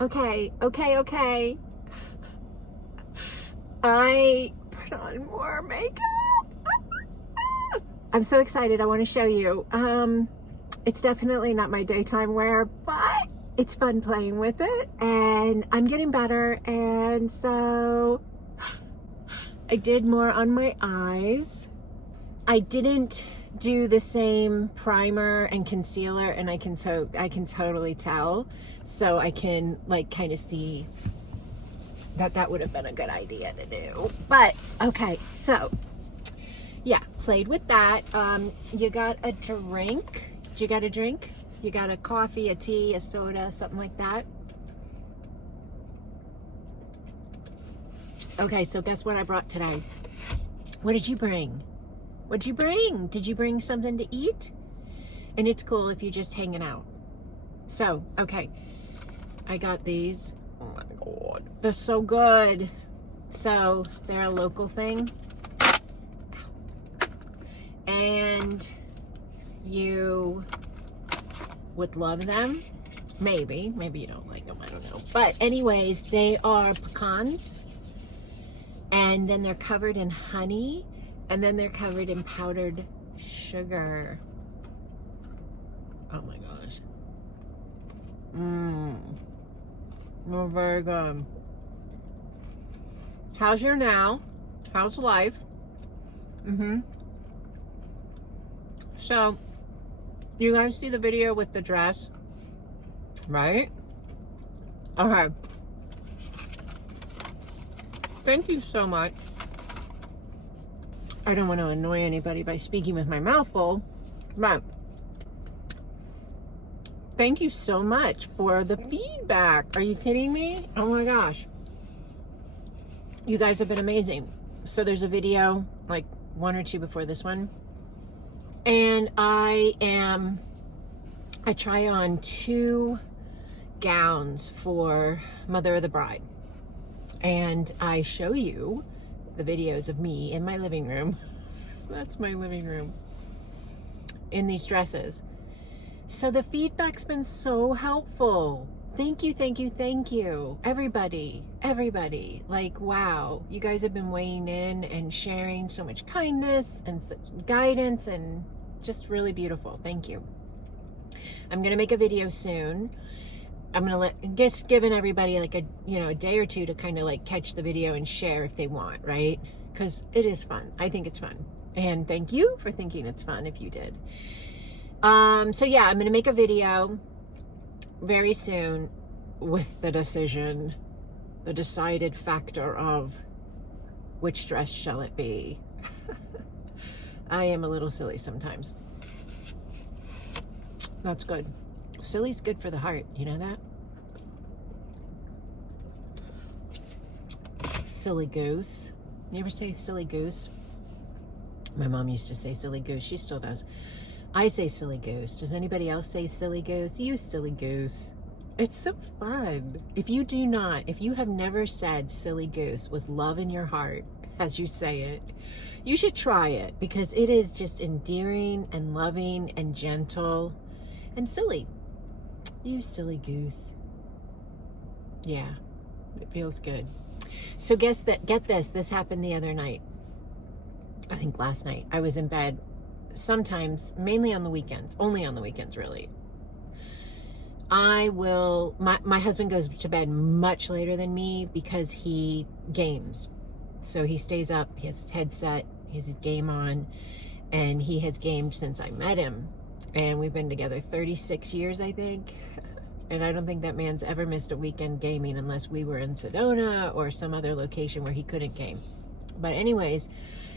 Okay. I put on more makeup. I'm so excited. I want to show you. It's definitely not my daytime wear, but it's fun playing with it, and I'm getting better. And so I did more on my eyes. I didn't do the same primer and concealer, and I can totally tell. So I can like kind of see that would have been a good idea to do. But okay, so yeah, played with that. You got a drink? Did you get a drink? You got a coffee, a tea, a soda, something like that? Okay, so guess what I brought today? What did you bring? What'd you bring? Did you bring something to eat? And it's cool if you're just hanging out. So, okay, I got these. Oh my God, they're so good. So they're a local thing. And you would love them. Maybe you don't like them, I don't know. But anyways, they are pecans. And then they're covered in honey. And then they're covered in powdered sugar. Oh my gosh. They're very good. How's your now? How's life? So, you guys see the video with the dress, right? Okay. Thank you so much. I don't want to annoy anybody by speaking with my mouth full, but thank you so much for the feedback. Are you kidding me? Oh my gosh. You guys have been amazing. So there's a video, like 1 or 2 before this one. And I try on 2 gowns for Mother of the Bride. And I show you the videos of me in my living room. That's my living room. In these dresses. So the feedback's been so helpful. Thank you. Everybody. Like, wow. You guys have been weighing in and sharing so much kindness and such guidance, and just really beautiful. Thank you. I'm going to make a video soon. I'm going to just giving everybody like a day or 2 to kind of like catch the video and share if they want, right? Because it is fun. I think it's fun. And thank you for thinking it's fun if you did. So yeah, I'm going to make a video very soon with the decided factor of which dress shall it be. I am a little silly sometimes. That's good. Silly's good for the heart. You know that? Silly goose. You ever say silly goose? My mom used to say silly goose. She still does. I say silly goose. Does anybody else say silly goose? You silly goose. It's so fun. If you have never said silly goose with love in your heart as you say it, you should try it, because it is just endearing and loving and gentle and silly. You silly goose. Yeah, it feels good. So get this. This happened the other night. I think last night. I was in bed sometimes, mainly on the weekends, only on the weekends really. My husband goes to bed much later than me because he games. So he stays up, he has his headset, he has his game on, and he has gamed since I met him. And we've been together 36 years, I think. And I don't think that man's ever missed a weekend gaming unless we were in Sedona or some other location where he couldn't game. But anyways,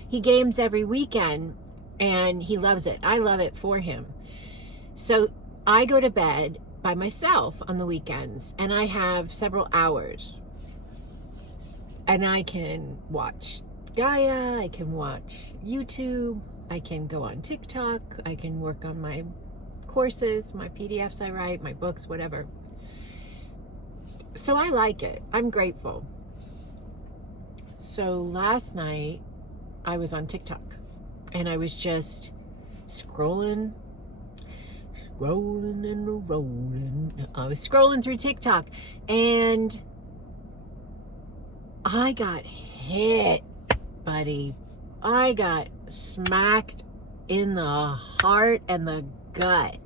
he games every weekend and he loves it. I love it for him. So I go to bed by myself on the weekends and I have several hours. And I can watch Gaia, I can watch YouTube, I can go on TikTok, I can work on my courses, my PDFs I write, my books, whatever. So I like it. I'm grateful. So last night I was on TikTok and I was just scrolling scrolling and rolling. I was scrolling through TikTok and I got hit, buddy. I got smacked in the heart and the gut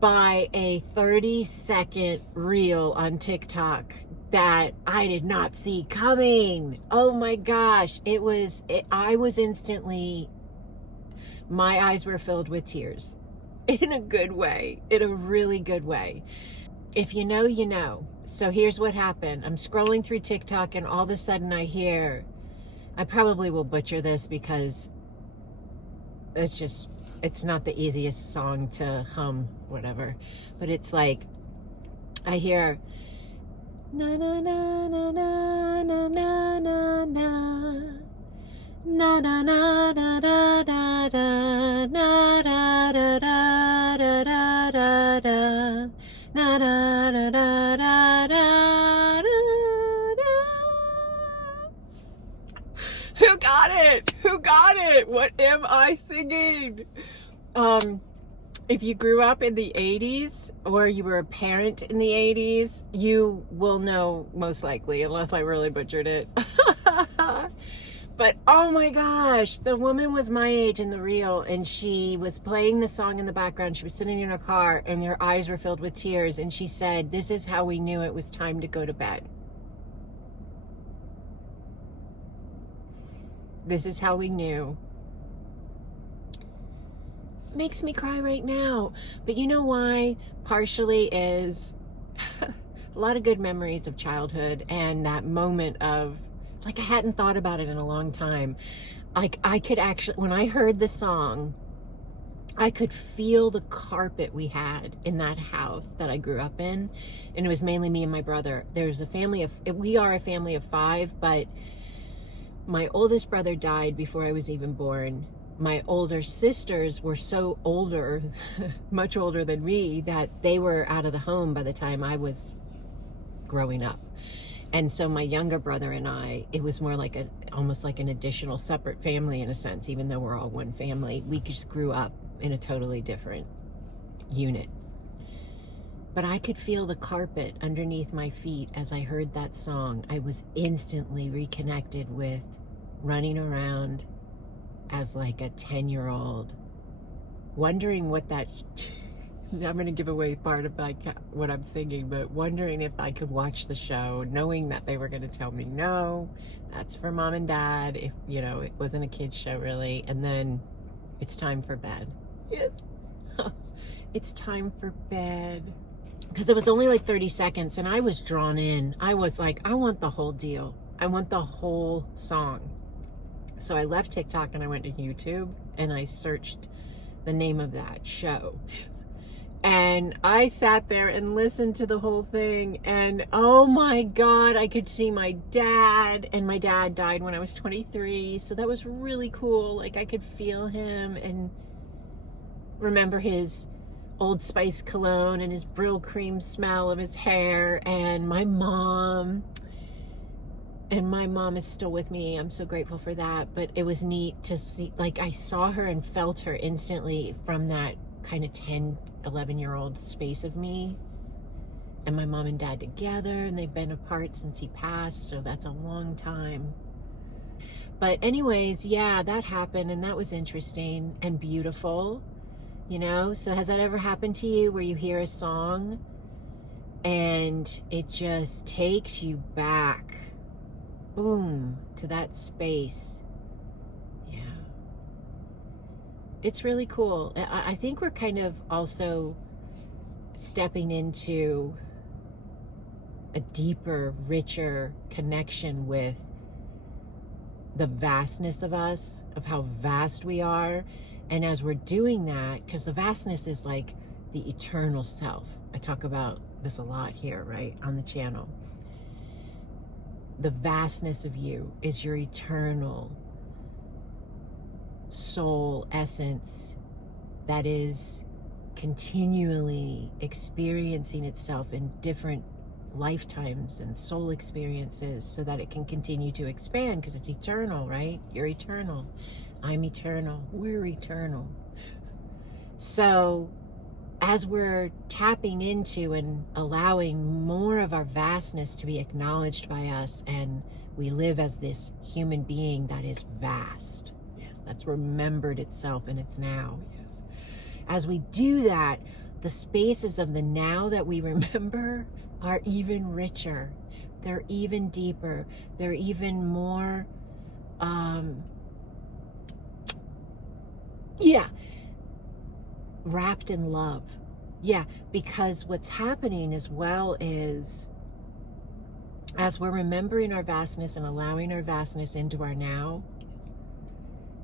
by a 30-second reel on TikTok that I did not see coming. Oh my gosh. I was instantly, my eyes were filled with tears in a good way, in a really good way. If you know, you know. So here's what happened. I'm scrolling through TikTok and all of a sudden I hear, I probably will butcher this because it's not the easiest song to hum, whatever. But it's like, I hear, na na na na na na na na na. Na na na na na na na na na na na na na na na na na. Who got it? Who got it? What am I singing? If you grew up in the 80s or you were a parent in the 80s, you will know most likely, unless I really butchered it. But oh my gosh, the woman was my age in the reel and she was playing the song in the background. She was sitting in her car and her eyes were filled with tears. And she said, "This is how we knew it was time to go to bed. This is how we knew." Makes me cry right now. But you know why? Partially is a lot of good memories of childhood and that moment of, like, I hadn't thought about it in a long time. Like, I could actually, when I heard the song, I could feel the carpet we had in that house that I grew up in. And it was mainly me and my brother. We are a family of 5, but my oldest brother died before I was even born. My older sisters were so older, much older than me, that they were out of the home by the time I was growing up. And so my younger brother and I, it was more like almost like an additional separate family in a sense, even though we're all one family. We just grew up in a totally different unit. But I could feel the carpet underneath my feet as I heard that song. I was instantly reconnected with running around as like a 10-year-old, wondering what that... I'm going to give away part of like what I'm singing, but wondering if I could watch the show, knowing that they were going to tell me, no, that's for mom and dad. If, you know, it wasn't a kid's show really. And then it's time for bed. Yes. It's time for bed. Because it was only like 30 seconds and I was drawn in. I was like, I want the whole deal. I want the whole song. So I left TikTok and I went to YouTube and I searched the name of that show. And I sat there and listened to the whole thing, and oh my God, I could see my dad, and my dad died when I was 23, so that was really cool. Like, I could feel him and remember his Old Spice cologne and his Brill cream smell of his hair, and my mom is still with me. I'm so grateful for that. But it was neat to see, like, I saw her and felt her instantly from that kind of 11-year-old space of me, and my mom and dad together, and they've been apart since he passed, so that's a long time. But anyways, yeah, that happened, and that was interesting and beautiful, you know. So has that ever happened to you where you hear a song and it just takes you back, boom, to that space? Yeah. It's really cool. I think we're kind of also stepping into a deeper, richer connection with the vastness of us, of how vast we are. And as we're doing that, because the vastness is like the eternal self. I talk about this a lot here, right, on the channel. The vastness of you is your eternal soul essence that is continually experiencing itself in different lifetimes and soul experiences so that it can continue to expand, because it's eternal, right? You're eternal. I'm eternal. We're eternal. So as we're tapping into and allowing more of our vastness to be acknowledged by us, and we live as this human being that is vast. Yes, that's remembered itself in its now. Yes. As we do that, the spaces of the now that we remember are even richer. They're even deeper. They're even more, wrapped in love. Yeah, because what's happening as well is, as we're remembering our vastness and allowing our vastness into our now,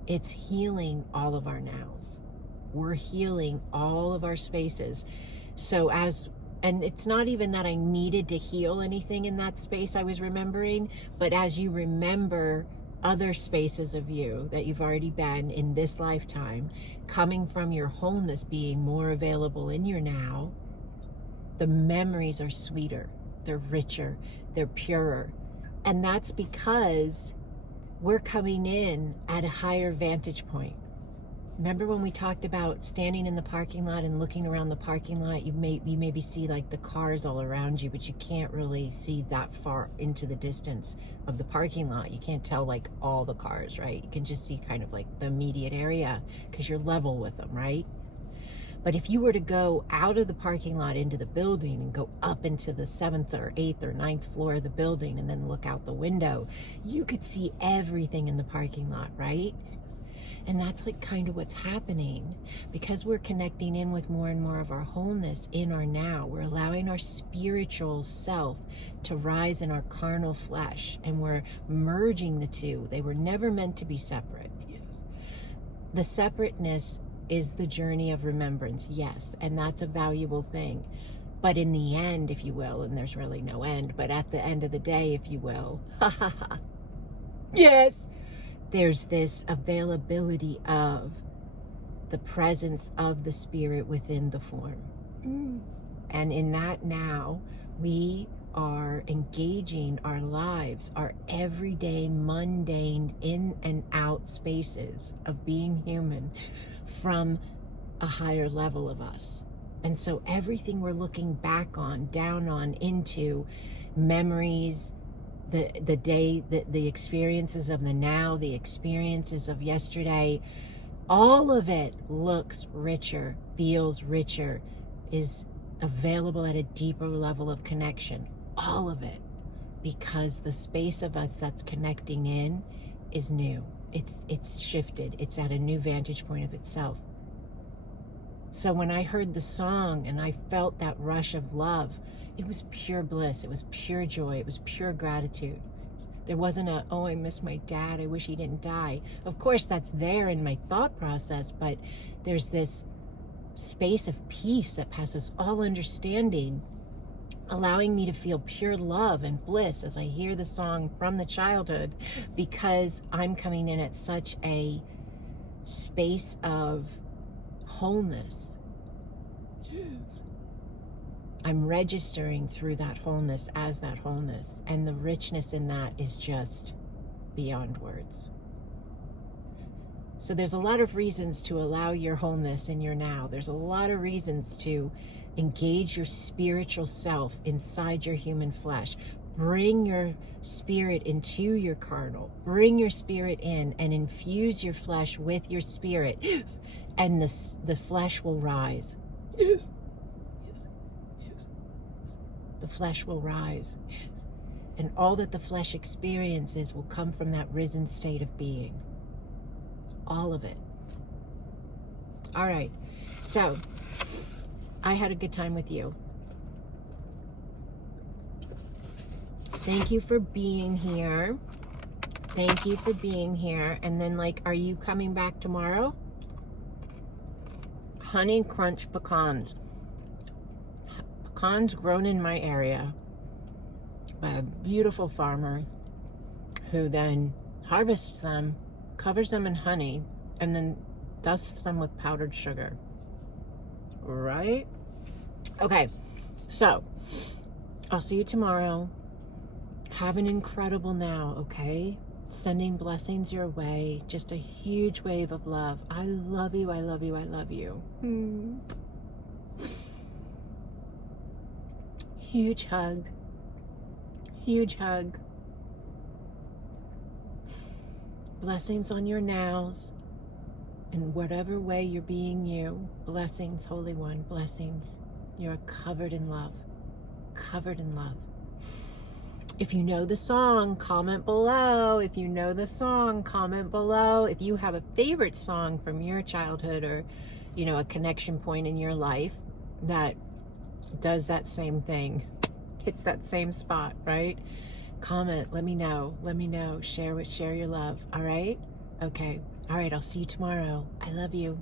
it's healing all of our nows. We're healing all of our spaces. So and it's not even that I needed to heal anything in that space I was remembering, but as you remember other spaces of you that you've already been in this lifetime, coming from your wholeness being more available in your now, the memories are sweeter, they're richer, they're purer. And that's because we're coming in at a higher vantage point. Remember when we talked about standing in the parking lot and looking around the parking lot, you maybe see like the cars all around you, but you can't really see that far into the distance of the parking lot. You can't tell like all the cars, right? You can just see kind of like the immediate area because you're level with them, right? But if you were to go out of the parking lot into the building and go up into the 7th or 8th or 9th floor of the building and then look out the window, you could see everything in the parking lot, right? And that's like kind of what's happening because we're connecting in with more and more of our wholeness in our now. We're allowing our spiritual self to rise in our carnal flesh, and we're merging the two. They were never meant to be separate. Yes. The separateness is the journey of remembrance, yes, and that's a valuable thing. But in the end, if you will, and there's really no end, but at the end of the day, if you will, yes, there's this availability of the presence of the spirit within the form. And in that now, we are engaging our lives, our everyday, mundane, in and out spaces of being human from a higher level of us. And so everything we're looking back on, down on, into memories, the day, the experiences of the now, the experiences of yesterday, all of it looks richer, feels richer, is available at a deeper level of connection. All of it, because the space of us that's connecting in is new. It's shifted. It's at a new vantage point of itself. So when I heard the song and I felt that rush of love, it was pure bliss. It was pure joy. It was pure gratitude. There wasn't oh, I miss my dad. I wish he didn't die. Of course, that's there in my thought process, but there's this space of peace that passes all understanding, allowing me to feel pure love and bliss as I hear the song from the childhood, because I'm coming in at such a space of wholeness. Yes. I'm registering through that wholeness as that wholeness, and the richness in that is just beyond words. So there's a lot of reasons to allow your wholeness in your now. There's a lot of reasons to engage your spiritual self inside your human flesh. Bring your spirit into your carnal. Bring your spirit in and infuse your flesh with your spirit. Yes. And the flesh will rise. Yes. The flesh will rise. Yes. And all that the flesh experiences will come from that risen state of being. All of it. All right. So, I had a good time with you. Thank you for being here. Thank you for being here. And then, are you coming back tomorrow? Honey Crunch pecans. Pecans grown in my area by a beautiful farmer who then harvests them, covers them in honey, and then dusts them with powdered sugar. Right? Okay, so I'll see you tomorrow. Have an incredible now, okay? Sending blessings your way. Just a huge wave of love. I love you, I love you, I love you. Huge hug. Huge hug. Blessings on your nows. In whatever way you're being you. Blessings, Holy One. Blessings. You're covered in love. Covered in love. If you know the song, comment below. If you know the song, comment below. If you have a favorite song from your childhood, or, you know, a connection point in your life that does that same thing, hits that same spot, right? Comment, let me know. Let me know. Share your love. All right? Okay. All right, I'll see you tomorrow. I love you.